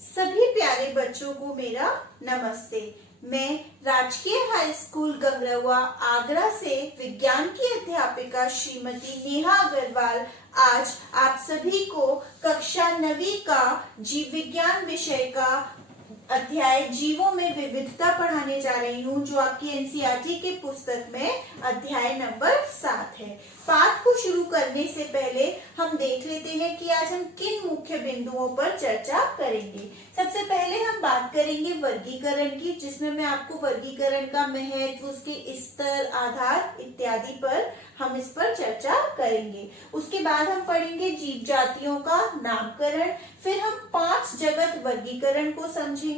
सभी प्यारे बच्चों को मेरा नमस्ते। मैं राजकीय हाई स्कूल गंगरवा आगरा से विज्ञान की अध्यापिका श्रीमती नेहा अग्रवाल आज आप सभी को कक्षा 9वीं का जीव विज्ञान विषय का अध्याय जीवों में विविधता पढ़ाने जा रही हूँ, जो आपकी एनसीईआरटी के पुस्तक में अध्याय नंबर 7 है। पाठ को शुरू करने से पहले हम देख लेते हैं कि आज हम किन मुख्य बिंदुओं पर चर्चा करेंगे। सबसे पहले हम बात करेंगे वर्गीकरण की, जिसमें मैं आपको वर्गीकरण का महत्व, उसके स्तर, आधार इत्यादि पर हम इस पर चर्चा करेंगे। उसके बाद हम पढ़ेंगे जीव जातियों का नामकरण, फिर हम 5 जगत वर्गीकरण को समझेंगे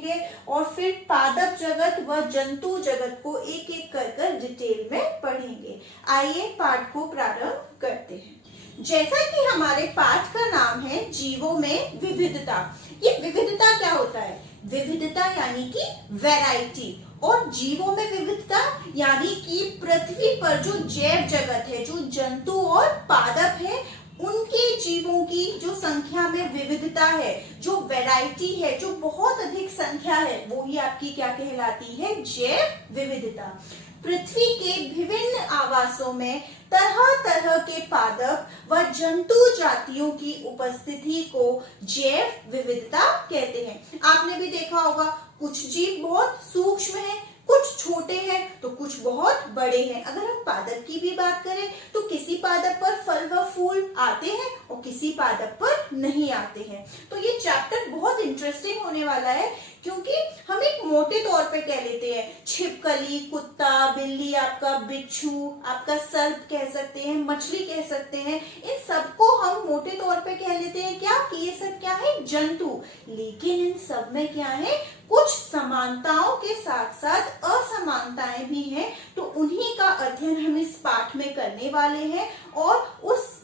और फिर पादप जगत व जंतु जगत को एक एक कर डिटेल में पढ़ेंगे। आइए पाठ को प्रारंभ करते हैं। जैसा कि हमारे पाठ का नाम है जीवों में विविधता। ये विविधता क्या होता है? विविधता यानी कि वैरायटी, और जीवों में विविधता यानी कि पृथ्वी पर जो जैव जगत है, जो जंतु और पादप है, उनके जीवों की जो संख्या में विविधता है, जो वैरायटी है, जो बहुत अधिक संख्या है, वो ही आपकी क्या कहलाती है? जैव विविधता। पृथ्वी के विभिन्न आवासों में तरह तरह के पादप व जंतु जातियों की उपस्थिति को जैव विविधता कहते हैं। आपने भी देखा होगा, कुछ जीव बहुत सूक्ष्म हैं, कुछ छोटे हैं तो कुछ बहुत बड़े हैं। अगर हम पादप की भी बात करें तो किसी पादप पर फल व फूल आते हैं और किसी पादप पर नहीं आते हैं। तो ये चैप्टर बहुत इंटरेस्टिंग होने वाला है, क्योंकि हम एक मोटे तौर पे कह लेते हैं छिपकली, कुत्ता, बिल्ली, आपका बिच्छू, आपका सर्प कह सकते हैं, मछली कह सकते हैं, इन सबको हम मोटे तौर पे कह लेते हैं क्या कि ये सब क्या है? जंतु। लेकिन इन सब में क्या है? कुछ समानताओं के साथ साथ असमानताएं भी हैं। तो उन्हीं का अध्ययन हम इस पाठ में करने वाले हैं, और उस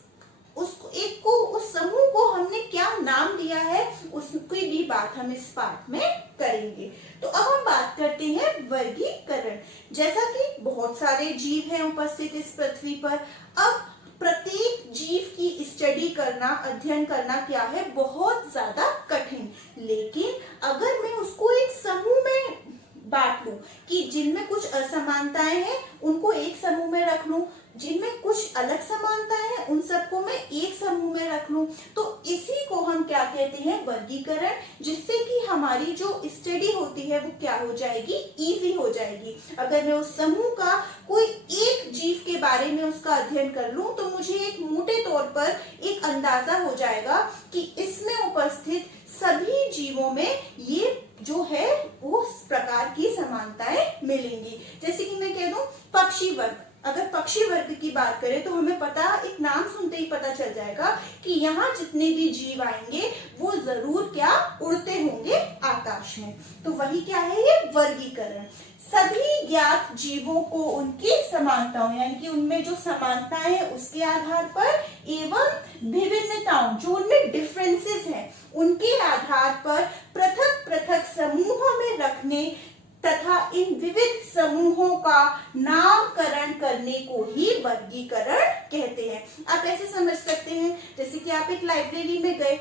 समूह को हमने क्या नाम दिया है उसकी भी बात हम इस पाठ में करेंगे। तो अब हम बात करते हैं वर्गीकरण। जैसा कि बहुत सारे जीव हैं उपस्थित इस पृथ्वी पर, अब प्रत्येक जीव की स्टडी करना, अध्ययन करना क्या है? बहुत ज्यादा कठिन। लेकिन अगर मैं उसको एक समूह में बांट लूं कि जिनमें कुछ असमानताएं हैं उनको एक समूह में रख लूं, जिनमें कुछ अलग समानताएं हैं उन सबको मैं एक समूह में रख लूं, तो इसी को हम क्या कहते हैं? वर्गीकरण। जिससे कि हमारी जो स्टडी होती है वो क्या हो जाएगी? इजी हो जाएगी। अगर मैं उस समूह का कोई एक जीव के बारे में उसका अध्ययन कर लूं तो मुझे एक मोटे तौर पर एक अंदाजा हो जाएगा कि इसमें उपस्थित सभी जीवों में ये जो है उस प्रकार की समानताएं मिलेंगी। जैसे कि मैं कह दूं पक्षी वर्ग। अगर पक्षी वर्ग की बात करें तो हमें पता, एक नाम सुनते ही पता चल जाएगा कि यहाँ जितने भी जीव आएंगे वो जरूर क्या? उड़ते होंगे आकाश में। तो वही क्या है? ये वर्गीकरण। सभी ज्ञात जीवों को उनकी समानताओं यानी कि उनमें जो समानताएं हैं उसके आधार पर एवं विभिन्नताओं, जो उनमें डिफरेंसेस हैं, उनके आधार पर पृथक पृथक समूहों में रखने तथा इन विविध समूहों का नामकरण करने को ही वर्गीकरण कहते हैं। आप ऐसे समझ सकते हैं, जैसे कि आप एक लाइब्रेरी में गए,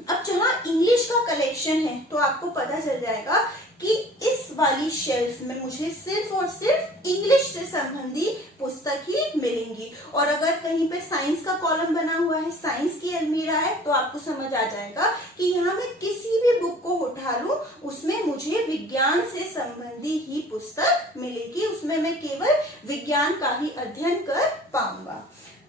अब जहां इंग्लिश का कलेक्शन है तो आपको पता चल जाएगा कि इस वाली शेल्फ में मुझे सिर्फ और सिर्फ इंग्लिश से संबंधित पुस्तक ही मिलेंगी, और अगर कहीं पे साइंस का कॉलम बना हुआ है, साइंस की अलमीरा है, तो आपको समझ आ जाएगा कि यहाँ मैं किसी भी बुक को उठा लूं उसमें मुझे विज्ञान से संबंधित ही पुस्तक मिलेगी, उसमें मैं केवल विज्ञान का ही अध्ययन कर पाऊंगा।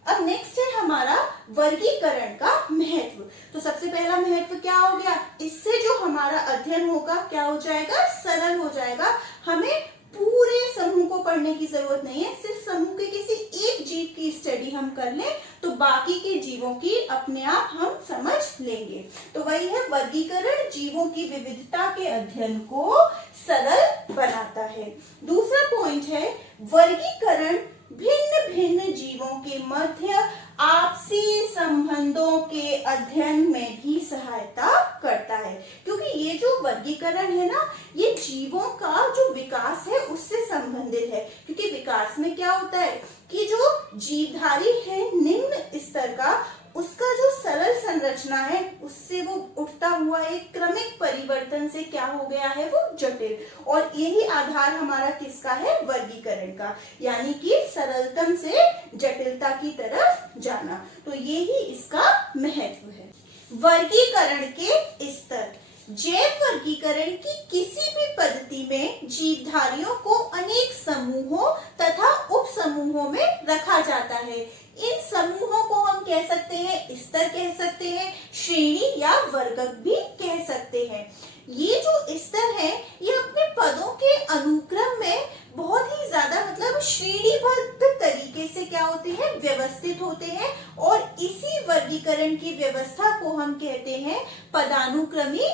अब नेक्स्ट है हमारा वर्गीकरण का महत्व। तो सबसे पहला महत्व क्या हो गया? इससे जो हमारा अध्ययन होगा क्या हो जाएगा? सरल हो जाएगा। हमें पूरे समूह को पढ़ने की जरूरत नहीं है, सिर्फ समूह के किसी एक जीव की स्टडी हम कर लें तो बाकी के जीवों की अपने आप हम समझ लेंगे। तो वही है वर्गीकरण, जीवों की विविधता के अध्ययन को सरल बनाता है। दूसरा पॉइंट है वर्गीकरण भिन्न भिन्न जीवों के मध्य आपसी संबंधों के अध्ययन में भी सहायता करता है, क्योंकि ये जो वर्गीकरण है ना, ये जीवों का जो विकास है उससे संबंधित है। क्योंकि विकास में क्या होता है कि जो जीवधारी है निम्न स्तर का, उसका जो सरल संरचना है उस उससे वो उठता हुआ एक क्रमिक परिवर्तन से क्या हो गया है, वो जटिल। और यही आधार हमारा किसका है, वर्गीकरण का, यानी कि सरलतम से जटिलता की तरफ जाना। तो यही इसका महत्व है। वर्गीकरण के स्तर। जैव वर्गीकरण की किसी भी पद्धति में जीवधारियों को अनेक समूहों तथा उप समूहों में रखा जाता है। इन समूहों को हम कह सकते हैं स्तर, कह सकते हैं श्रेणी या वर्गक भी कह सकते हैं। ये जो स्तर है ये अपने पदों के अनुक्रम में बहुत ही ज्यादा मतलब श्रेणीबद्ध तरीके से क्या होते हैं, व्यवस्थित होते हैं। और इसी वर्गीकरण की व्यवस्था को हम कहते हैं पदानुक्रमी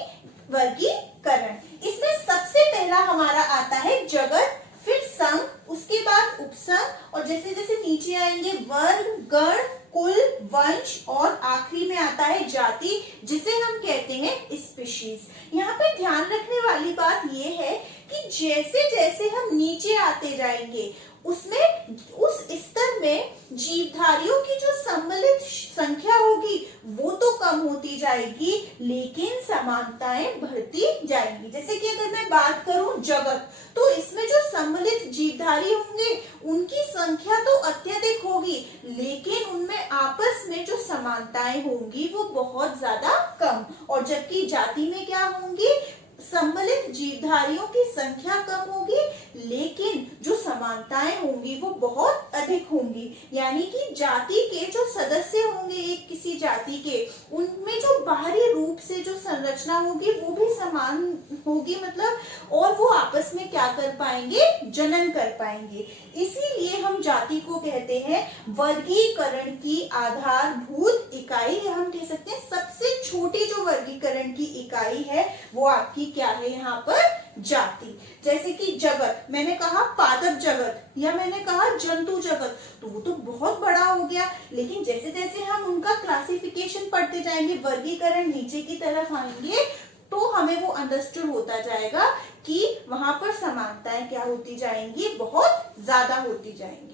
वर्गीकरण। इसमें सबसे पहला हमारा आता है जगत, फिर संघ, उसके बाद उपसंघ, और जैसे जैसे नीचे आएंगे वर्ग, गण, कुल, वंश, और आखिरी में आता है जाति, जिसे हम कहते हैं स्पीशीज। यहाँ पे ध्यान रखने वाली बात ये है कि जैसे जैसे हम नीचे आते जाएंगे उसमें उस स्तर में जीवधारियों की जो सम्मिलित संख्या होगी वो तो कम होती जाएगी, लेकिन समानताएं बढ़ती जाएंगी। जैसे कि अगर मैं बात करूं जगत, तो इसमें जो सम्मिलित जीवधारी होंगे उनकी संख्या तो अत्यधिक होगी, लेकिन उनमें आपस में जो समानताएं होंगी वो बहुत ज्यादा कम। और जबकि जाति में क्या होंगी, सम्मिलित जीवधारियों की संख्या कम होगी, लेकिन जो समानताएं होंगी वो बहुत अधिक होंगी। यानी कि जाति के जो सदस्य होंगे एक किसी जाति के, उनमें जो बाहरी रूप से जो संरचना होगी वो भी समान होगी, मतलब, और वो आपस में क्या कर पाएंगे, जनन कर पाएंगे। इसीलिए हम जाति को कहते हैं वर्गीकरण की आधारभूत इकाई, या हम कह सकते हैं सबसे छोटी जो वर्गीकरण की इकाई है वो आपकी क्या है यहाँ पर, जाति। जैसे कि जगत, मैंने कहा पादप जगत या मैंने कहा जंतु जगत, तो वो तो बहुत बड़ा हो गया, लेकिन जैसे जैसे हम उनका क्लासिफिकेशन पढ़ते जाएंगे, वर्गीकरण नीचे की तरफ आएंगे, तो हमें वो अंडरस्टूड होता जाएगा कि वहां पर समानताएं क्या होती जाएंगी, बहुत ज्यादा होती जाएंगी।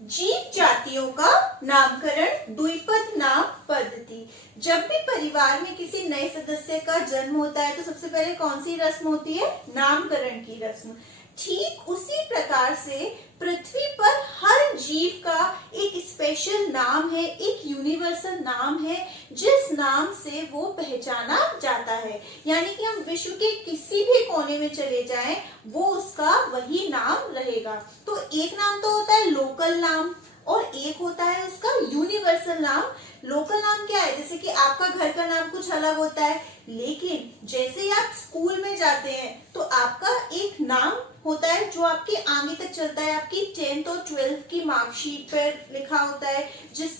जीव जातियों का नामकरण द्विपद नाम पद्धति। जब भी परिवार में किसी नए सदस्य का जन्म होता है तो सबसे पहले कौन सी रस्म होती है, नामकरण की रस्म। ठीक उसी प्रकार से पृथ्वी पर हर जीव का एक स्पेशल नाम है, एक यूनिवर्सल नाम है, जिस नाम से वो पहचाना जाता है। यानी कि हम विश्व के किसी भी कोने में चले जाएं, वो उसका वही नाम रहेगा। तो एक नाम तो होता है लोकल नाम और एक होता है उसका यूनिवर्सल नाम। लोकल नाम क्या है, जैसे कि आपका घर का नाम कुछ अलग होता है, लेकिन जैसे ही आप स्कूल में जाते हैं तो आपका एक नाम होता है जो आपके आगे तक चलता है। आपकी 10th और 12th की मार्कशीट पर लिखा होता है, जिस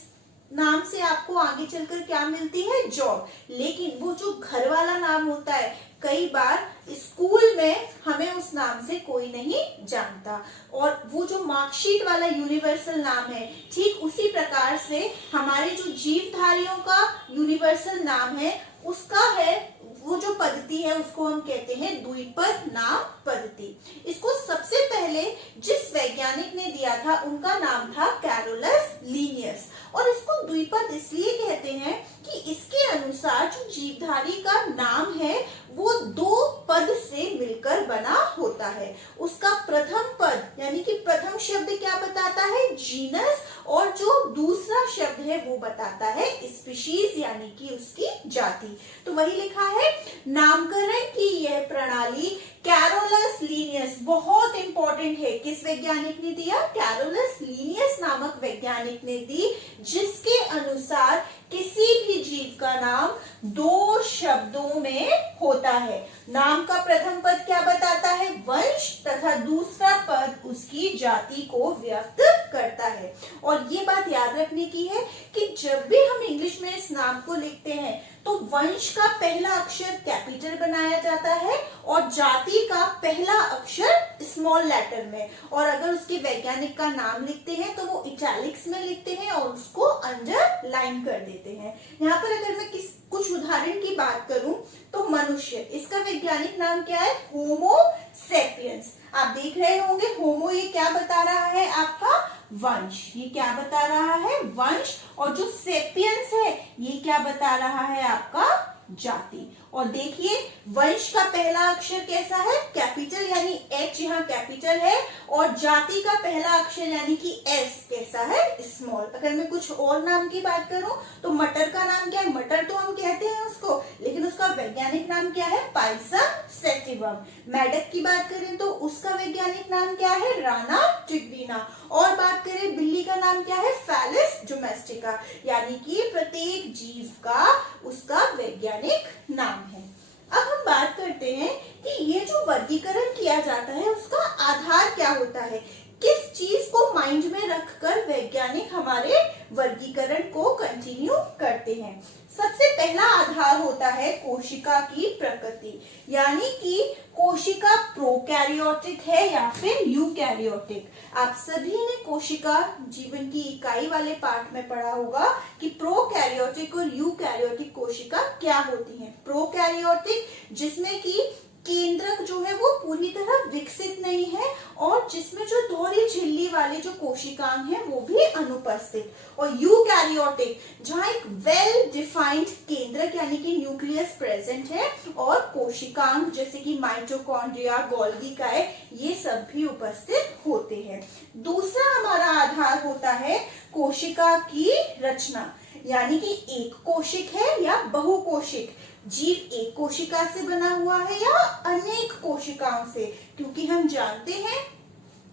नाम से आपको आगे चलकर क्या मिलती है, जॉब। लेकिन वो जो घर वाला नाम होता है, कई बार स्कूल में हमें उस नाम से कोई नहीं जानता, और वो जो मार्कशीट वाला यूनिवर्सल नाम है, ठीक उसी प्रकार से हमारे जो जीवधारियों का यूनिवर्सल नाम है उसका है, वो जो पद्धति है उसको हम कहते हैं द्विपद नाम पद्धति। इसको सबसे पहले जिस वैज्ञानिक ने दिया था उनका नाम था कैरोलस लीनियस, और इसको द्विपद इसलिए कहते हैं कि इसके अनुसार जो जीवधारी का नाम है वो दो पद से मिलकर बना होता है। उसका प्रथम पद यानी कि प्रथम शब्द क्या बताता है, जीनस, और जो दूसरा शब्द है वो बताता है स्पीशीज यानी कि उसकी जाति। तो वही लिखा है, नामकरण की यह प्रणाली कैरोलस लीनियस, बहुत इंपॉर्टेंट है, किस वैज्ञानिक ने दिया, कैरोलस लीनियस नामक वैज्ञानिक ने दी, जिसके अनुसार किसी भी जीव का नाम दो शब्दों में होता है। नाम का प्रथम पद क्या बताता है, वंश, तथा दूसरा पद उसकी जाति को व्यक्त करता है। और ये बात याद रखने की है कि जब भी हम इंग्लिश में इस नाम को लिखते हैं तो वंश का पहला अक्षर कैपिटल बनाया जाता है और जाति का पहला अक्षर स्मॉल लेटर में, और अगर उसके वैज्ञानिक का नाम लिखते हैं तो वो इटैलिक्स में लिखते हैं और उसको अंडरलाइन कर देते हैं। यहाँ पर अगर मैं कुछ उदाहरण की बात करूं तो मनुष्य, इसका वैज्ञानिक नाम क्या है, होमो सेपियंस। आप देख रहे होंगे होमो ये क्या बता रहा है, आपका वंश। ये क्या बता रहा है? वंश। और जो सेपियंस है ये क्या बता रहा है? आपका जाति। और देखिए वंश का पहला अक्षर कैसा है? कैपिटल, यानी एच यहाँ कैपिटल है, और जाति का पहला अक्षर यानी कि एस कैसा है? स्मॉल। अगर मैं कुछ और नाम की बात करूं तो मटर का नाम क्या है? मटर तो हम कहते हैं उसको, लेकिन उसका वैज्ञानिक नाम क्या है? Pisum sativum. मेढक की बात करें तो उसका वैज्ञानिक नाम क्या है? राना टिग्रिना। और बात करें बिल्ली का नाम क्या है? Felis domestica. यानी कि प्रत्येक जीव का उसका वैज्ञानिक नाम है। अब हम बात करते हैं कि ये जो वर्गीकरण किया जाता है उसका आधार क्या होता है? किस चीज को माइंड में रखकर वैज्ञानिक हमारे वर्गीकरण को कंटिन्यू करते हैं? सबसे पहला आधार होता है कोशिका की प्रकृति, यानी कि कोशिका प्रोकैरियोटिक है या फिर यूकैरियोटिक। आप सभी ने कोशिका जीवन की इकाई वाले पाठ में पढ़ा होगा कि प्रोकैरियोटिक और यूकैरियोटिक कोशिका क्या होती हैं। प्रोकैरियोटिक जिसमें कि केंद्रक जो है वो पूरी तरह विकसित नहीं है, और जिसमें जो दोहरी झिल्ली वाले जो कोशिकांग हैं वो भी अनुपस्थित। और यूकैरियोटिक जहां एक वेल डिफाइंड केंद्रक यानी कि न्यूक्लियस प्रेजेंट है, और कोशिकांग जैसे कि माइटोकॉन्ड्रिया, गोल्गी काय, ये सब भी उपस्थित होते हैं। दूसरा हमारा आधार होता है कोशिका की रचना, यानी कि एक कोशिक है या बहुकोशिक। जीव एक कोशिका से बना हुआ है या अनेक कोशिकाओं से, क्योंकि हम जानते हैं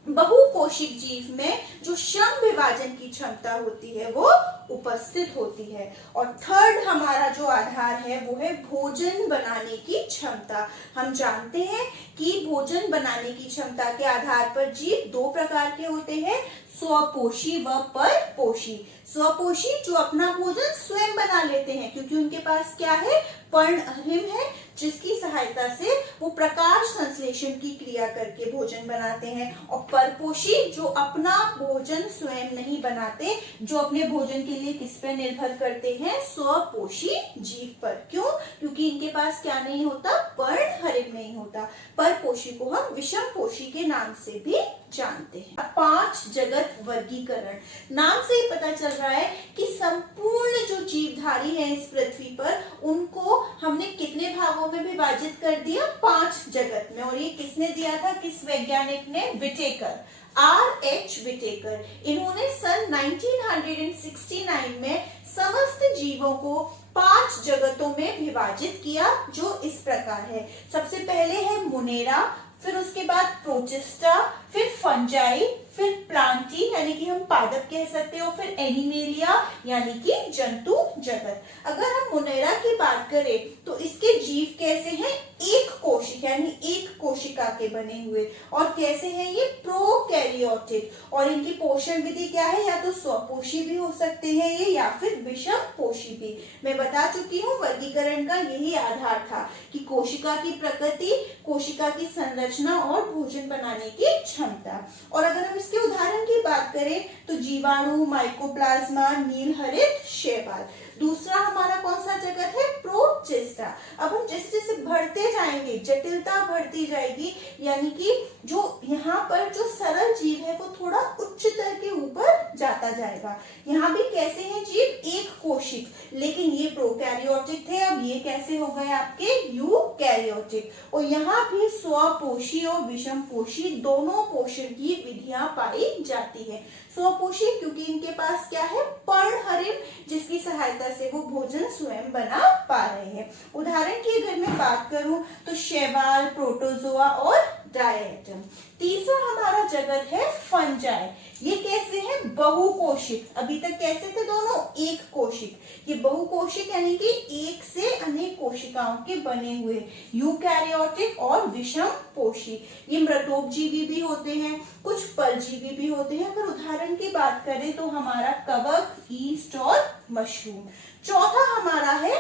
बहुकोशिक जीव में जो श्रम विभाजन की क्षमता होती है वो उपस्थित होती है। और थर्ड हमारा जो आधार है वो है भोजन बनाने की क्षमता। हम जानते हैं कि भोजन बनाने की क्षमता के आधार पर जीव दो प्रकार के होते हैं, स्वपोषी व परपोषी। स्वपोषी जो अपना भोजन स्वयं बना लेते हैं, क्योंकि उनके पास क्या है? पर्णहिम है, जिसकी सहायता से वो प्रकाश संश्लेषण की क्रिया करके भोजन बनाते हैं। और परपोषी जो अपना भोजन स्वयं नहीं बनाते, जो अपने भोजन के लिए किस पर निर्भर करते हैं? स्वपोषी जीव पर। क्यों? क्योंकि इनके पास क्या नहीं होता? पर्णहरिम नहीं होता। परपोषी को हम विषमपोषी के नाम से भी जानते हैं। 5 जगत वर्गीकरण, नाम से ही पता चल रहा है कि संपूर्ण जो जीवधारी है इस पृथ्वी पर, उनको हमने कितने भागों में विभाजित कर दिया? 5 जगत में। और ये किसने दिया था? किस वैज्ञानिक ने? Whittaker, R.H. विटेकर। इन्होंने सन 1969 में समस्त जीवों को 5 जगतों में विभाजित किया, जो इस प्रकार है। सबसे पहले है मुनेरा, फिर उसके बाद प्रोटिस्टा, फिर फंजाई, फिर प्लांटी यानी कि हम पादप कह सकते हो, फिर एनिमेलिया यानी कि जंतु जगत। अगर हम मुनेरा की बात करें तो इसके जीव कैसे हैं? एक कोशिक यानी एक कोशिका के बने हुए। और कैसे हैं ये? प्रोकैरियोटिक। और इनकी पोषण विधि क्या है? या तो स्वपोषी भी हो सकते हैं ये, या फिर विषमपोषी भी। मैं बता चुकी हूँ वर्गीकरण का यही आधार था कि कोशिका की प्रकृति, कोशिका की संरचना और भोजन बनाने की क्षमता। और अगर हम इसके उदाहरण की बात करें तो जीवाणु, माइकोप्लाज्मा, नील हरित, शैवाल। दूसरा हमारा कौन सा जगत है? प्रोटिस्टा। अब हम जैसे जैसे बढ़ते जाएंगे, जटिलता बढ़ती जाएगी, यानी कि जो यहाँ पर जो सरल जीव है वो थोड़ा उच्चतर के ऊपर जाता जाएगा। यहाँ भी कैसे हैं जीव? एक कोशिक, लेकिन ये प्रोकैरियोटिक थे, अब ये कैसे हो गए आपके? यूकैरियोटिक। और यहाँ भी स्वपोषी और विषमपोषी दोनों पोषण की विधियां पाई जाती है। स्वपोषी क्योंकि इनके पास क्या है? पर्णहरिम, जिसकी सहायता से वो भोजन स्वयं बना पा रहे हैं। उदाहरण की अगर मैं बात करूं तो शैवाल, प्रोटोजोआ और डायटम। तीसरा हमारा जगत है फंजाई। ये कैसे हैं? बहुकोशिक। अभी तक कैसे थे दोनों? एक कोशिक। ये बहुकोशिक यानी कि एक से अनेक कोशिकाओं के बने हुए। यूकैरियोटिक और विषमपोषी। ये मृतोपजीवी भी होते हैं, कुछ परजीवी भी होते हैं। अगर उदाहरण की बात करें तो हमारा कवक, ईस्ट और मशरूम। चौथा हमारा है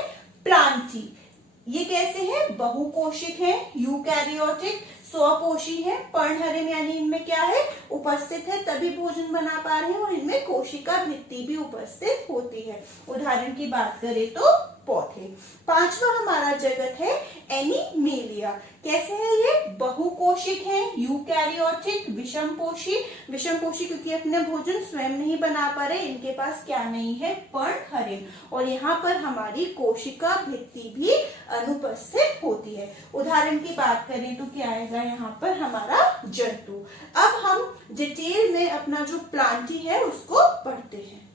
प्लांटी। ये कैसे हैं? बहुकोशिक है, यूकैरियोटिक, स्वपोषी है, पर्णहरिम यानी इनमें क्या है? उपस्थित है, तभी भोजन बना पा रहे हैं, और इनमें कोशिका भित्ति भी उपस्थित होती है। उदाहरण की बात करें तो पौधे। पांचवा हमारा जगत है एनिमेलिया। कैसे है ये? बहुकोशिक है, यूकैरियोटिक, विषमपोषी। विषमपोषी क्योंकि अपने भोजन स्वयं नहीं बना पा रहे, इनके पास क्या नहीं है? पर्णहरिण। और यहाँ पर हमारी कोशिका भित्ति भी अनुपस्थित होती है। उदाहरण की बात करें तो क्या आएगा यहाँ पर? हमारा जंतु। अब हम डिटेल में अपना जो प्लांटी है उसको पढ़ते हैं।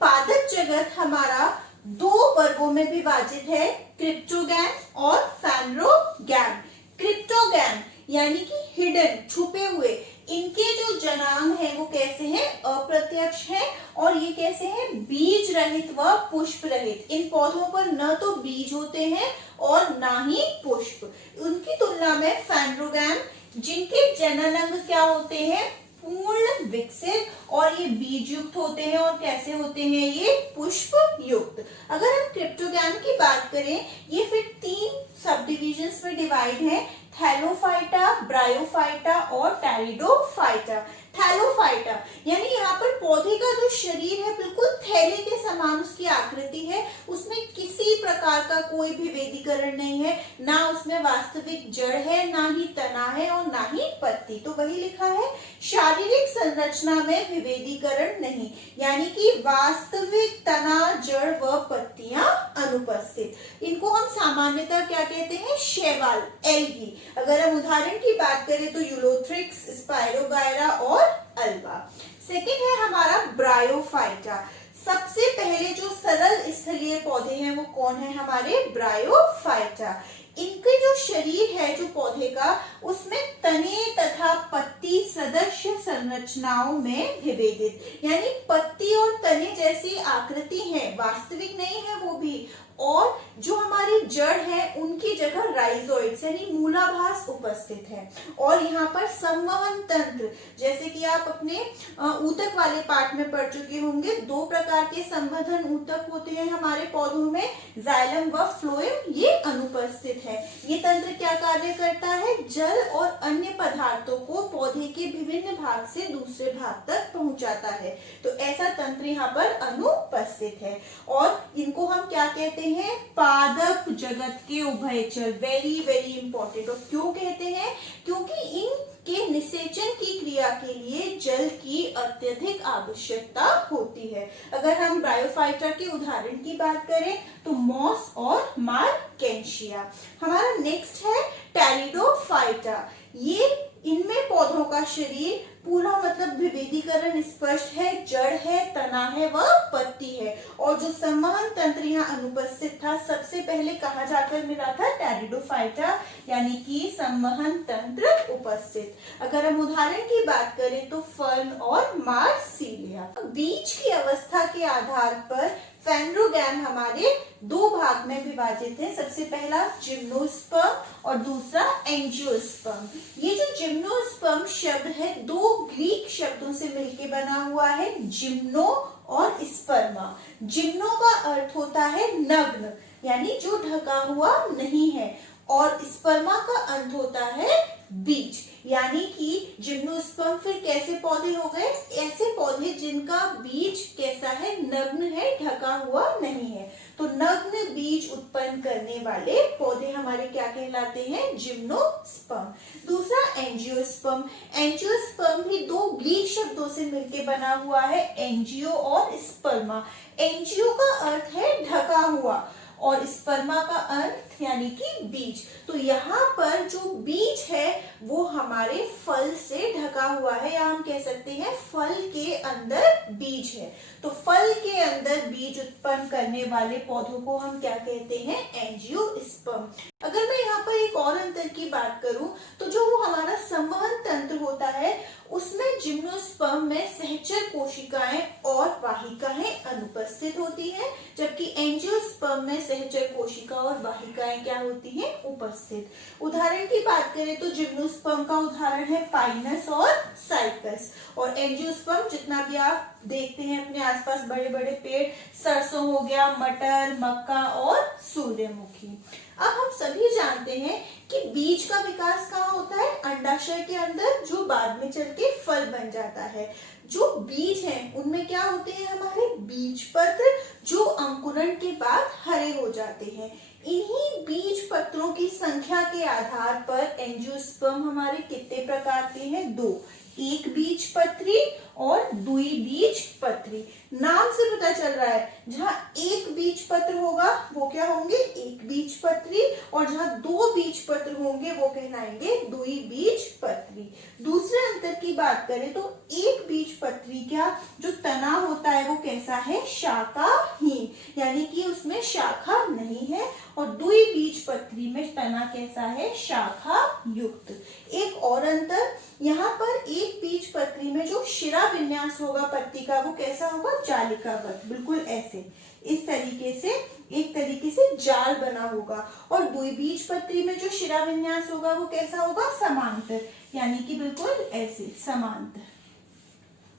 पादप जगत हमारा दो वर्गों में विभाजित है, क्रिप्टोगैम और फैनरोगैम। क्रिप्टोगैम यानी कि हिडन, छुपे हुए, इनके जो जनांग हैं वो कैसे हैं? अप्रत्यक्ष हैं। और ये कैसे हैं? बीज रहित व पुष्प रहित। इन पौधों पर न तो बीज होते हैं और ना ही पुष्प। उनकी तुलना में फैनरोगैम, जिनके जननांग क्या होते हैं? पूर्ण विकसित, और ये बीज युक्त होते हैं। और कैसे होते हैं? ये पुष्प युक्त। अगर हम क्रिप्टोगैम की बात करें, ये फिर 3 सब डिविजन्स में डिवाइड है, थैलोफाइटा, ब्रायोफाइटा और टेरिडोफाइटा। थैलोफाइटा यानी यहाँ पर पौधे का जो शरीर है बिल्कुल थैले के समान उसकी आकृति है, उसमें किसी प्रकार का कोई भी विभेदीकरण नहीं है, ना उसमें वास्तविक जड़ है, ना ही तना है और ना ही पत्ती। तो वही लिखा है, शारीरिक संरचना में विभेदीकरण नहीं, यानी कि वास्तविक तना, जड़ व पत्तियां अनुपस्थित। इनको हम सामान्यतः क्या कहते हैं? शैवाल, एल्गी। अगर हम उदाहरण की बात करें तो यूलोथ्रिक्स, स्पाइरोगायरा और अल्वा। सेकेंड है हमारा ब्रायोफाइटा। सबसे पहले जो सरल स्थलीय पौधे हैं वो कौन है? हमारे ब्रायोफाइटा। इनके जो शरीर है जो पौधे का, उसमें तने तथा पत्ती सदस्य संरचनाओं में विभेदित, यानी पत्ती और तने जैसी आकृति है, वास्तविक नहीं है वो भी। और जो हमारी जड़ है उनकी जगह राइजोइड्स यानी मूलाभास उपस्थित है। और यहाँ पर संवहन तंत्र, जैसे कि आप अपने ऊतक वाले पाठ में पढ़ चुके होंगे, 2 प्रकार के संवर्धन ऊतक होते हैं हमारे पौधों में, जाइलम व फ्लोएम, ये अनुपस्थित है। ये तंत्र क्या कार्य करता है? जल और अन्य पदार्थों को पौधे के विभिन्न भाग से दूसरे भाग तक पहुंचाता है। तो ऐसा तंत्र यहाँ पर अनुपस्थित है। और इनको हम क्या कहते हैं? पादप जगत के उभयचर। Very very important. और क्यों कहते हैं? क्योंकि इनके निषेचन की क्रिया के लिए जल की अत्यधिक आवश्यकता होती है। अगर हम ब्रायोफाइटा के उदाहरण की बात करें तो मॉस और मार्केंशिया। हमारा नेक्स्ट है टेरिडोफाइटा। ये इनमें पौधों का शरीर पूरा मतलब विभेदीकरण स्पष्ट है, जड़ है, तना है व पत्ती है। और जो संवहन तंत्र यहाँ अनुपस्थित था, सबसे पहले कहाँ जाकर मिला था? टेरिडोफाइटा, यानी कि संवहन तंत्र उपस्थित। अगर हम उदाहरण की बात करें तो फर्न और मार्सिलिया। बीज की अवस्था के आधार पर फैनरोगैम हमारे 2 भाग में विभाजित है। सबसे पहला जिम्नोस्पर्म और दूसरा एंजियोस्पर्म। ये जो जिम्नोस्पर्म शब्द है 2 ग्रीक शब्दों से मिलकर बना हुआ है, जिम्नो और स्पर्मा। जिम्नो का अर्थ होता है नग्न, यानी जो ढका हुआ नहीं है, और स्पर्मा का अर्थ होता है बीज, यानी कि जिम्नोस्पर्म फिर कैसे पौधे हो गए? ऐसे पौधे जिनका बीज कैसा है? नग्न है, ढका हुआ नहीं है। तो नग्न बीज उत्पन्न करने वाले पौधे हमारे क्या कहलाते हैं? जिम्नोस्पर्म। दूसरा एंजियोस्पर्म। एंजियोस्पर्म भी 2 ग्रीक शब्दों से मिलकर बना हुआ है, एंजियो और स्पर्मा। एंजियो का अर्थ है ढका हुआ और स्पर्मा का अर्थ यानी कि बीज। तो यहाँ पर जो बीज है वो हमारे फल से ढका हुआ है, या हम कह सकते हैं फल के अंदर बीज है। तो फल के अंदर बीज उत्पन्न करने वाले पौधों को हम क्या कहते हैं? एंजियोस्पर्म। अगर मैं यहाँ पर एक और अंतर की बात करूं तो जो वो हमारा संवहन तंत्र होता है उसमें जिम्नोस्पर्म में सहचर कोशिकाएं और वाहिकाएं अनुपस्थित होती हैं, जबकि एंजियोस्पर्म में सहचर कोशिका और वाहिकाएं क्या होती हैं? उपस्थित। उदाहरण की बात करें तो जिम्नोस्पर्म का उदाहरण है पाइनस और साइकस, और एंजियोस्पर्म जितना भी आप देखते हैं अपने आसपास बड़े बड़े पेड़, सरसों हो गया, मटर, मक्का और सूर्यमुखी। अब हम सभी जानते हैं कि बीज का विकास कहाँ होता है? अंडाशय के अंदर, जो बाद में चल के फल बन जाता है। जो बीज हैं उनमें क्या होते हैं? हमारे बीज पत्र, जो अंकुरण के बाद हरे हो जाते हैं। इन्हीं बीज पत्रों की संख्या के आधार पर एंजियोस्पर्म हमारे कितने प्रकार के हैं? 2, एक बीज पत्री और द्विबीज पत्री। नाम से पता चल रहा है, जहां एक बीज पत्र होगा वो क्या होंगे? एक बीज पत्री, और जहां 2 बीज पत्र होंगे वो कहलाएंगे द्विबीज पत्री। दूसरे अंतर की बात करें तो एक बीज पत्री का जो तना होता है वो कैसा है? शाखाहीन, यानी कि उसमें शाखा नहीं है, और द्विबीज पत्री में तना कैसा है? शाखा युक्त। एक और अंतर, यहाँ पर एक बीज पत्री में जो शिरा विन्यास होगा पत्ती का वो कैसा होगा? जालिकाबद्ध, बिल्कुल ऐसे, इस तरीके से, एक तरीके से जाल बना होगा। और द्विबीज पत्री में जो शिरा विन्यास होगा वो कैसा होगा? समांतर, यानी कि बिल्कुल ऐसे समांतर।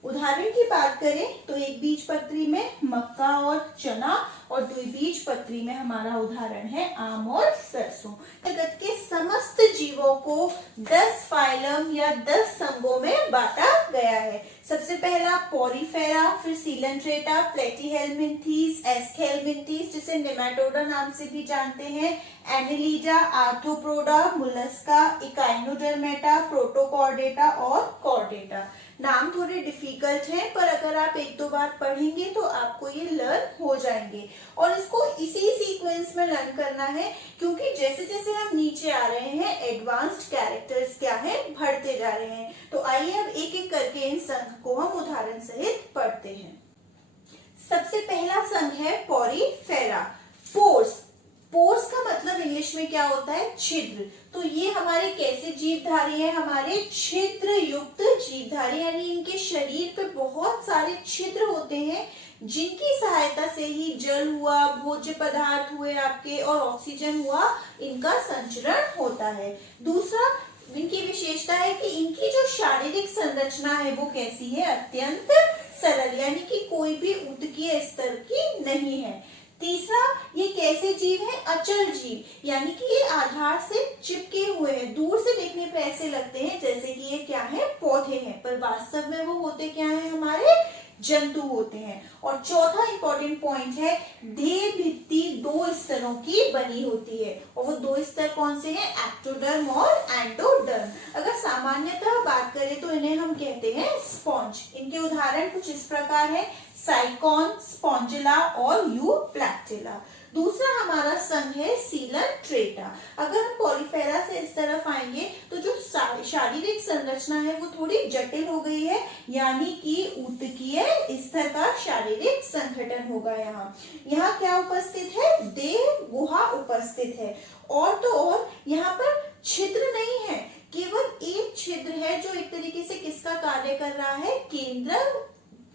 उदाहरण की बात करें तो एक बीज पत्री में मक्का और चना, और द्विबीज पत्री में हमारा उदाहरण है आम और सरसों। जगत के समस्त जीवों को 10 फाइलम या 10 संघों में बांटा गया है। सबसे पहला पोरीफेरा, फिर सीलेंट्रेटा, प्लेटीहेल्मिन्थीज, एस्केल्मिन्थीज जिसे नेमाटोडा नाम से भी जानते हैं, Annelida, arthropoda, Mollusca, Echinodermata, Protochordata और कॉर्डेटा। नाम थोड़े डिफिकल्ट हैं, पर अगर आप 1-2 बार पढ़ेंगे तो आपको ये लर्न हो जाएंगे। और इसको इसी सीक्वेंस में लर्न करना है, क्योंकि जैसे जैसे हम नीचे आ रहे हैं एडवांस्ड कैरेक्टर्स क्या है? बढ़ते जा रहे हैं। तो आइए अब एक एक करके इन संघ को हम उदाहरण सहित पढ़ते हैं। सबसे पहला संघ है पोरीफेरा, पोर्स। पोर्स का मतलब इंग्लिश में क्या होता है? छिद्र। तो ये हमारे कैसे जीवधारी है? हमारे छिद्र युक्त जीवधारी, यानी इनके शरीर पे बहुत सारे छिद्र होते हैं, जिनकी सहायता से ही जल हुआ, भोज्य पदार्थ हुए आपके, और ऑक्सीजन हुआ, इनका संचरण होता है। दूसरा इनकी विशेषता है कि इनकी जो शारीरिक संरचना है वो कैसी है? अत्यंत सरल, यानी कि कोई भी ऊतकीय स्तर की नहीं है। तीसरा, ये कैसे जीव है? अचल जीव, यानी कि ये आधार से चिपके हुए हैं। दूर से देखने पे ऐसे लगते हैं जैसे कि ये क्या है? पौधे हैं, पर वास्तव में वो होते क्या है? हमारे जंतु होते हैं। और चौथा इंपॉर्टेंट पॉइंट है, देह भित्ति 2 स्तरों की बनी होती है, और वो 2 स्तर कौन से हैं? एक्टोडर्म और एंडोडर्म। अगर सामान्यतः बात करें तो इन्हें हम कहते हैं स्पॉन्ज। इनके उदाहरण कुछ इस प्रकार है, साइकॉन, स्पॉन्जिला और यूप्लैक्टिला। दूसरा हमारा संघ है सीलेंट्रेटा। अगर हम पोरीफेरा से इस तरफ आएंगे तो जो शारीरिक संरचना है वो थोड़ी जटिल हो गई है, यानी कि ऊतकीय स्तर का शारीरिक संगठन होगा। यहाँ क्या उपस्थित है? देह गुहा उपस्थित है। और तो और यहाँ पर छिद्र नहीं है, केवल एक छिद्र है जो एक तरीके से किसका कार्य कर रहा है? केंद्र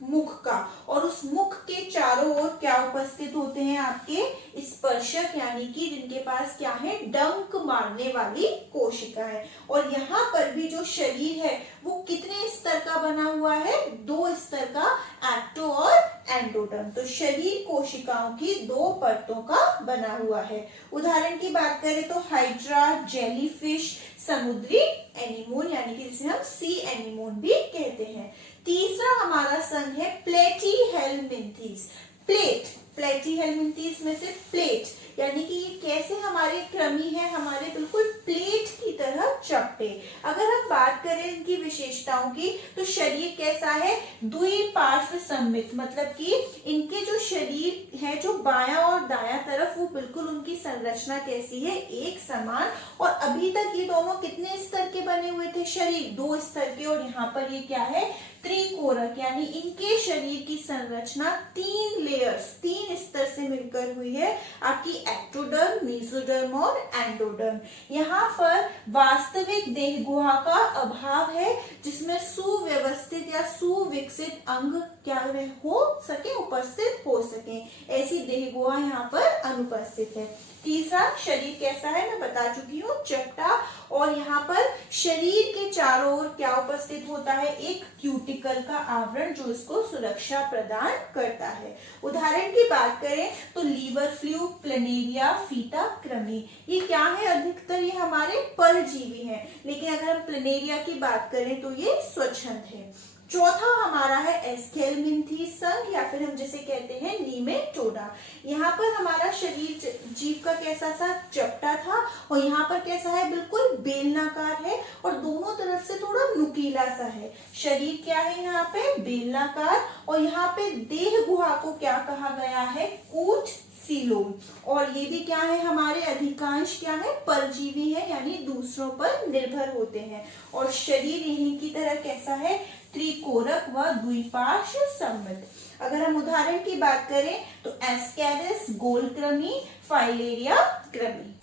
मुख का। और उस मुख के चारों ओर क्या उपस्थित होते हैं? आपके स्पर्शक, यानी कि जिनके पास क्या है? डंक मारने वाली कोशिका है। और यहाँ पर भी जो शरीर है वो कितने स्तर का बना हुआ है? 2 स्तर का, एक्टो और एंडोडर्म। तो शरीर कोशिकाओं की 2 परतों का बना हुआ है। उदाहरण की बात करें तो हाइड्रा, जेलीफिश, समुद्री एनीमोन, यानी कि जिसे हम सी एनीमोन भी कहते हैं। तीसरा हमारा संघ है प्लेटीहेल्मिन्थीज। प्लेटीहेल्मिन्थीज में से प्लेट, यानी कि ये कैसे हमारे कृमि है? हमारे बिल्कुल प्लेट की तरह चपटे। अगर हम बात करें इनकी विशेषताओं की तो शरीर कैसा है? द्विपार्श्व सममित, मतलब कि इनके जो शरीर है, जो बायां और दायां तरफ, वो बिल्कुल उनकी संरचना कैसी है? एक समान। और अभी तक ये दोनों कितने स्तर के बने हुए थे? शरीर 2 स्तर के, और यहाँ पर ये क्या है? त्रिकोरक, यानी इनके शरीर की संरचना 3 लेयर्स, 3 स्तर से मिलकर हुई है, आपकी एक्टोडर्म, मेसोडर्म और एंडोडर्म। यहाँ पर वास्तविक देह गुहा का अभाव है, जिसमें सुव्यवस्थित या सुविकसित अंग क्या हो सके? उपस्थित हो सके, ऐसी देह गुहा यहाँ पर अनुपस्थित है। तीसरा, शरीर कैसा है? मैं बता चुकी हूँ, चपटा। और यहाँ पर शरीर के चारों ओर क्या उपस्थित होता है, एक क्यूटिकल का आवरण जो इसको सुरक्षा प्रदान करता है। उदाहरण की बात करें तो लीवर फ्लू, प्लेनेरिया, फीटा, कृमि, ये क्या है, अधिकतर ये हमारे परजीवी हैं, लेकिन अगर हम प्लेनेरिया की बात करें तो ये स्वच्छंद है। चौथा हमारा है एस्केलमिंथी संघ या फिर हम जिसे कहते हैं नीमेटोडा। यहाँ पर हमारा शरीर जीव का कैसा सा चपटा था और यहाँ पर कैसा है, बिल्कुल बेलनाकार है और दोनों तरफ से थोड़ा नुकीला सा है। शरीर क्या है यहाँ पे, बेलनाकार, और यहाँ पे देह गुहा को क्या कहा गया है, कूट सीलोम। और ये भी क्या है, हमारे अधिकांश क्या है, परजीवी है, यानी दूसरों पर निर्भर होते हैं। और शरीर इन्हीं की तरह कैसा है, त्रिकोरक व द्विपार्श्व सममित। अगर हम उदाहरण की बात करें तो एस्केरिस गोलकृमि, फाइलेरिया कृमि।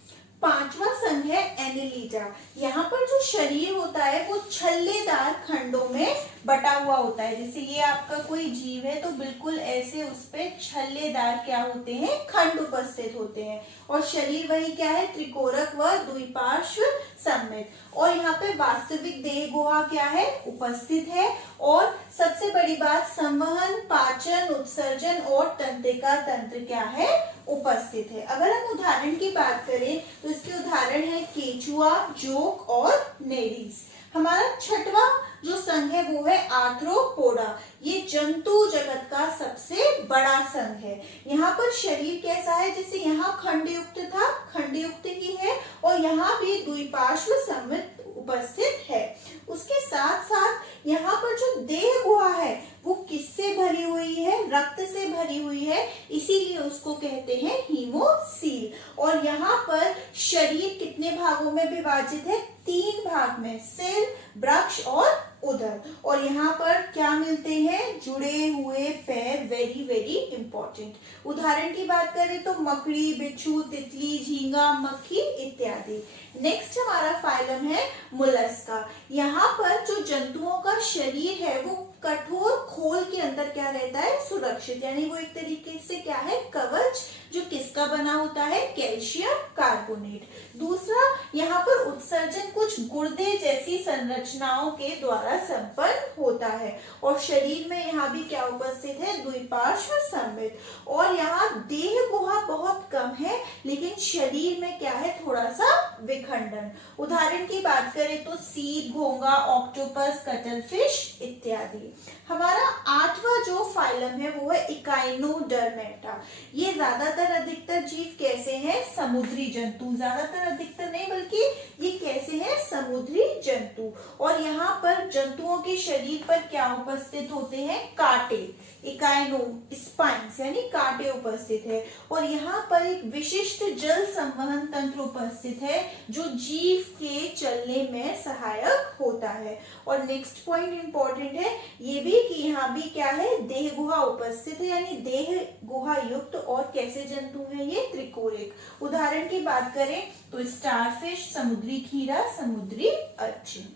पांचवा संघ है एनिलीजा। यहाँ पर जो शरीर होता है वो छल्लेदार खंडों में बटा हुआ होता है। जैसे ये आपका कोई जीव है तो बिल्कुल ऐसे उस पे छल्लेदार क्या होते हैं, खंड उपस्थित होते हैं। और शरीर वही क्या है, त्रिकोरक व द्विपार्श्व सममित। और यहाँ पे वास्तविक देह गुहा क्या है, उपस्थित है। और सबसे बड़ी बात, संवहन, पाचन, उत्सर्जन और तंत्रिका तंत्र क्या है, उपस्थित है। अगर हम उदाहरण की बात करें तो इसके उदाहरण है केचुआ, जोक और नेरीज। हमारा छठवा जो संघ है वो है आर्थ्रोपोडा। ये जंतु जगत का सबसे बड़ा संघ है। यहाँ पर शरीर कैसा है, जैसे यहाँ खंडयुक्त था, खंडयुक्त ही है, और यहाँ भी द्विपार्श्व सममित उपस्थित है। उसके साथ साथ यहाँ पर जो देह गुहा है वो किससे भरी हुई है, रक्त से भरी हुई है, इसीलिए उसको कहते हैं हीमोसील। और यहाँ पर शरीर कितने भागों में विभाजित है, 3 भाग में, सिर, वृक्ष और उदर। और यहाँ पर क्या मिलते हैं, जुड़े हुए पैर, वेरी वेरी इंपॉर्टेंट। उदाहरण की बात करें तो मकड़ी, बिच्छू, तितली, झींगा, मक्खी इत्यादि। नेक्स्ट हमारा फाइलम है मोलस्का। यहाँ पर जो जंतुओं का शरीर है वो कठोर खोल के अंदर क्या रहता है, सुरक्षित, यानी वो एक तरीके से क्या है, कवच, जो किसका बना होता है, कैल्शियम कार्बोनेट। दूसरा, यहाँ पर उत्सर्जन कुछ गुर्दे जैसी संरचनाओं के द्वारा संपन्न होता है। और शरीर में यहाँ भी क्या उपस्थित है, द्विपार्श्व सममित। और यहाँ देह गुहा बहुत कम है, लेकिन शरीर में क्या है, थोड़ा सा विखंडन। उदाहरण की बात करें तो सीप, घोंगा, ऑक्टोपस, कटलफिश इत्यादि। हमारा 8वां जो फाइलम है वो है इकाइनोडर्मेटा। ये ज्यादातर अधिकतर जीव कैसे हैं, समुद्री जंतु, ज्यादातर अधिकतर नहीं बल्कि ये कैसे हैं, समुद्री जंतु। और यहाँ पर जंतुओं के शरीर पर क्या उपस्थित होते हैं, कांटे, इकाइनो स्पाइन्स यानी कांटे उपस्थित है। और यहाँ पर एक विशिष्ट जल संवहन तंत्र उपस्थित है जो जीव के चलने में सहायक होता है। और नेक्स्ट पॉइंट इंपॉर्टेंट है ये भी कि यहाँ भी क्या है, देह गुहा उपस्थित है, यानी देह गुहा युक्त। और कैसे जंतु हैं ये, त्रिकोरिक। उदाहरण की बात करें तो स्टारफिश, समुद्री खीरा, समुद्री अर्चिन।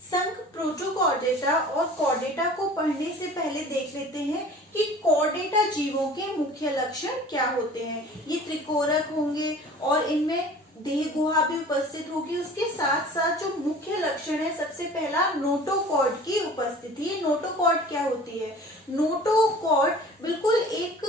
संघ प्रोटोकॉर्डेटा और कॉर्डेटा को पढ़ने से पहले देख लेते हैं कि कॉर्डेटा जीवों के मुख्य लक्षण क्या होते हैं। ये त्रिकोरक होंगे और इनमें देह गुहा भी उपस्थित होगी। उसके साथ साथ जो मुख्य लक्षण है, सबसे पहला नोटोकॉर्ड की उपस्थिति। नोटोकॉर्ड क्या होती है, नोटोकॉर्ड बिल्कुल एक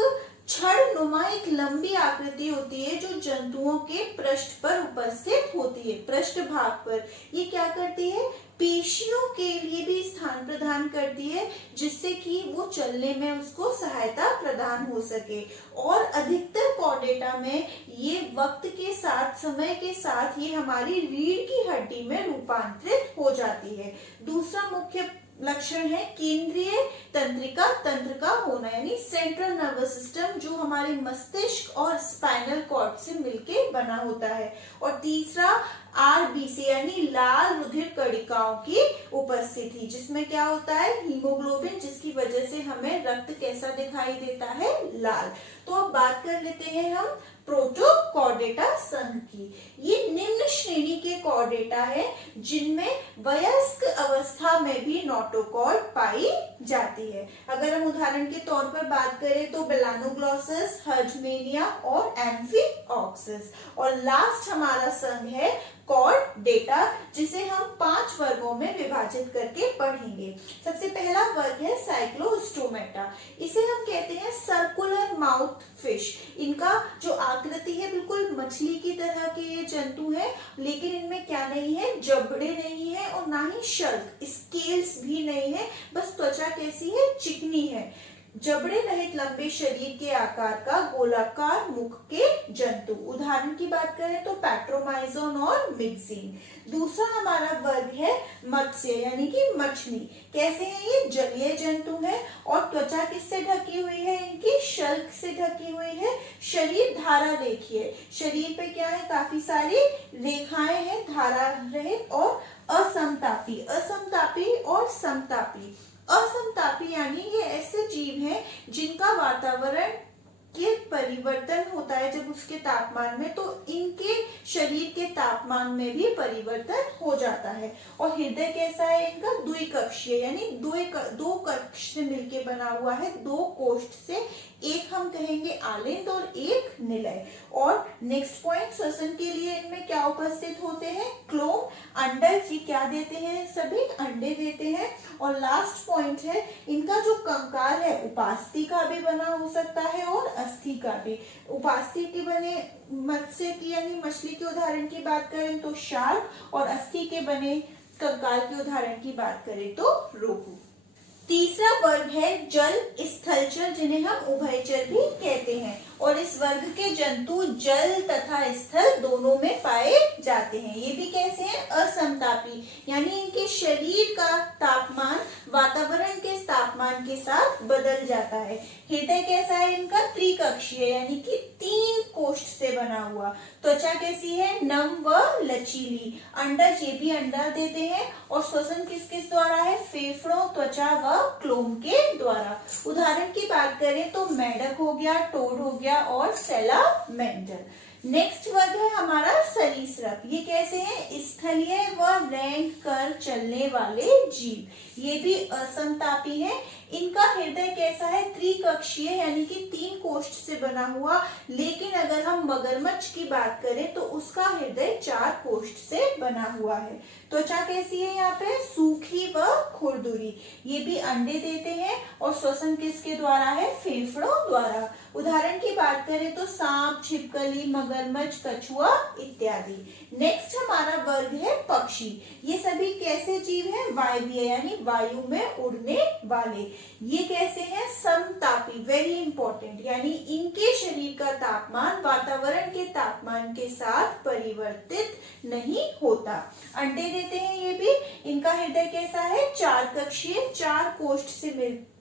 छड़ नुमा एक लंबी आकृति होती है जो जंतुओं के पृष्ठ पर उपस्थित होती है, पृष्ठ भाग पर। ये क्या करती है, पेशियों के लिए भी स्थान प्रदान करती है, जिससे कि वो चलने में उसको सहायता प्रदान हो सके। और अधिकतर कॉर्डेटा में ये वक्त के साथ, समय के साथ ये हमारी रीढ़ की हड्डी में रूपांतरित हो जाती है। दूसरा मुख्य लक्षण है केंद्रीय तंत्रिका तंत्र का होना, यानी सेंट्रल नर्वस सिस्टम, जो हमारे मस्तिष्क और स्पाइनल कॉर्ड से मिलके बना होता है। और तीसरा आरबीसी यानी लाल रुधिर कणिकाओं की उपस्थिति, जिसमें क्या होता है, हीमोग्लोबिन, जिसकी वजह से हमें रक्त कैसा दिखाई देता है, लाल। तो अब बात कर लेते हैं हम प्रोटोकॉर्डेटा संघ की। ये निम्न श्रेणी के कॉर्डेटा है जिनमें वयस्क अवस्था में भी नोटोकॉर्ड पाई जाती है। अगर हम उदाहरण के तौर पर बात करें तो बेलानोग्लोसस, हर्जमेनिया और एम्फीऑक्सिस। और लास्ट हमारा संघ है कॉर्डेटा, जिसे हम 5 वर्गों में विभाजित करके पढ़ेंगे। सबसे पहला वर्ग है साइक्लोस्टोमेटा। इसे हम कहते हैं सर्कुलर माउथ फिश। इनका जो आकृति है बिल्कुल मछली की तरह के ये जंतु है, लेकिन इनमें क्या नहीं है, जबड़े नहीं है और ना ही शल्क, स्केल्स भी नहीं है। बस त्वचा कैसी है, चिकनी है। जबड़े रहित लंबे शरीर के आकार का गोलाकार मुख के जंतु। उदाहरण की बात करें तो पैट्रोमाइजोन और मिक्सिन। दूसरा हमारा वर्ग है मत्स्य यानी कि मछली। कैसे हैं ये, जलीय जंतु है और त्वचा किससे ढकी हुई है, इनकी शल्क से ढकी हुई है। शरीर धारा रेखीय, शरीर पे क्या है, काफी सारी रेखाएं हैं धारा रहित और असमतापी। असमतापी और समतापी। असमतापी यानी ये ऐसे जीव हैं जिनका वातावरण के परिवर्तन होता है जब उसके तापमान में, तो इनके शरीर के तापमान में भी परिवर्तन हो जाता है। और हृदय कैसा है इनका, द्विकक्षीय यानी दो कक्ष से मिलके बना हुआ है, 2 कोष्ठ से। एक हम कहेंगे आलिंद और एक निलय। और नेक्स्ट पॉइंट, श्वसन के लिए इनमें क्या उपस्थित होते हैं, क्लोम, अंडज। ये क्या देते हैं, सभी अंडे देते हैं। और लास्ट पॉइंट है, इनका जो कंकाल है उपास्थि का भी बना हो सकता है और अस्थि का भी। उपास्थि के बने मत्स्य की यानी मछली के उदाहरण की बात करें तो शार्क, और अस्थि के बने कंकाल के उदाहरण की बात करें तो रोहू। तीसरा वर्ग है जल स्थलचर, जिन्हें हम उभयचर भी कहते हैं। और इस वर्ग के जंतु जल तथा स्थल दोनों में पाए जाते हैं। ये भी कैसे हैं, असमतापी, यानी इनके शरीर का तापमान वातावरण के तापमान के साथ बदल जाता है। हृदय कैसा है इनका, त्रिकक्षीय यानी कि 3 कोष्ठ से बना हुआ। त्वचा कैसी है, नम व लचीली। अंडज, ये भी अंडा देते हैं। और श्वसन किस किस द्वारा है, फेफड़ों, त्वचा व क्लोम के द्वारा। उदाहरण की बात करें तो मेंढक हो गया, टोड हो गया और सैलामेंडर। नेक्स्ट वर्ग है हमारा सरीसृप। ये कैसे हैं, स्थलीय व रेंग कर चलने वाले जीव। ये भी असमतापी है। इनका हृदय कैसा है, त्रिकक्षीय यानी कि 3 कोष्ठ से बना हुआ। लेकिन अगर हम मगरमच्छ की बात करें तो उसका हृदय 4 कोष्ठ से बना हुआ है। त्वचा कैसी है यहाँ पे, सूखी व खुरदुरी। ये भी अंडे देते हैं। और श्वसन किसके द्वारा है, फेफड़ों द्वारा। उदाहरण की बात करें तो सांप, छिपकली, मगरमच्छ, कछुआ इत्यादि। नेक्स्ट हमारा वर्ग है पक्षी। ये सभी कैसे जीव हैं, वायवीय यानी वायु में उड़ने वाले। ये कैसे हैं, समतापी, वेरी इंपॉर्टेंट, यानी इनके शरीर का तापमान वातावरण के तापमान के साथ परिवर्तित नहीं होता। अंडे देते हैं ये भी। इनका हृदय कैसा है, 4 कक्षीय, 4 कोष्ठ से मिलकर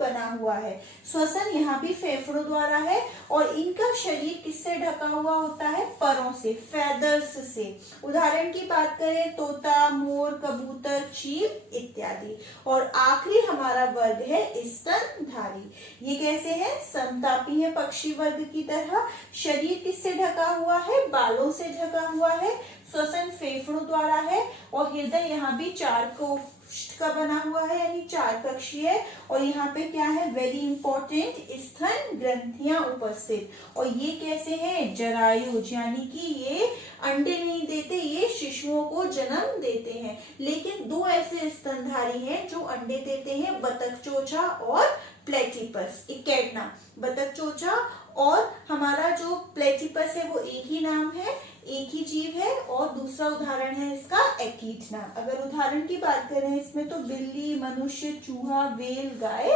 बना हुआ है। श्वसन यहाँ भी फेफड़ों द्वारा है। और इनका शरीर किससे ढका हुआ होता है, परों से, फेदर्स से। उदाहरण की बात करें तोता, मोर, कबूतर, चील इत्यादि। और आखिरी हमारा वर्ग है स्तनधारी। ये कैसे है, समतापी है पक्षी वर्ग की तरह। शरीर किससे ढका हुआ है, बालों से ढका हुआ है। श्वसन फेफड़ों द्वारा है। और हृदय यहाँ भी 4 कोष्ठ का बना हुआ है यानी 4 कक्षीय है। और यहाँ पे क्या है, वेरी इंपॉर्टेंट, स्तन ग्रंथियां उपस्थित। और ये कैसे हैं, जरायुज, यानी कि ये अंडे नहीं देते, ये शिशुओं को जन्म देते हैं। लेकिन 2 ऐसे स्तनधारी हैं जो अंडे देते हैं, बतख चोचा और प्लेटिपस, इकेडना। बतख चोचा और हमारा जो प्लेटिपस है वो एक ही नाम है, एक ही जीव है। और दूसरा उदाहरण है इसका एकीटना। अगर उदाहरण की बात करें इसमें तो बिल्ली, मनुष्य, चूहा, वेल, गाय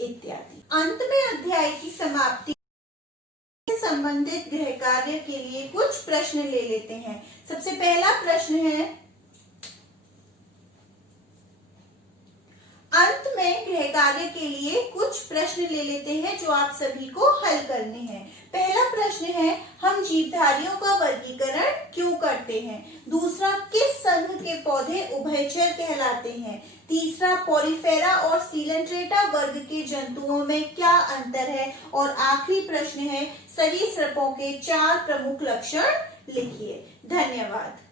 इत्यादि। अंत में अध्याय की समाप्ति से संबंधित गृह कार्य के लिए कुछ प्रश्न ले लेते हैं। सबसे पहला प्रश्न है, अंत में गृह कार्य के लिए कुछ प्रश्न ले लेते हैं जो आप सभी को हल करने हैं। पहला प्रश्न है, हम जीवधारियों का वर्गीकरण क्यों करते हैं। दूसरा, किस संघ के पौधे उभयचर कहलाते हैं। तीसरा, पॉलीफेरा और सीलेंट्रेटा वर्ग के जंतुओं में क्या अंतर है। और आखिरी प्रश्न है, सरीसृपों के 4 प्रमुख लक्षण लिखिए। धन्यवाद।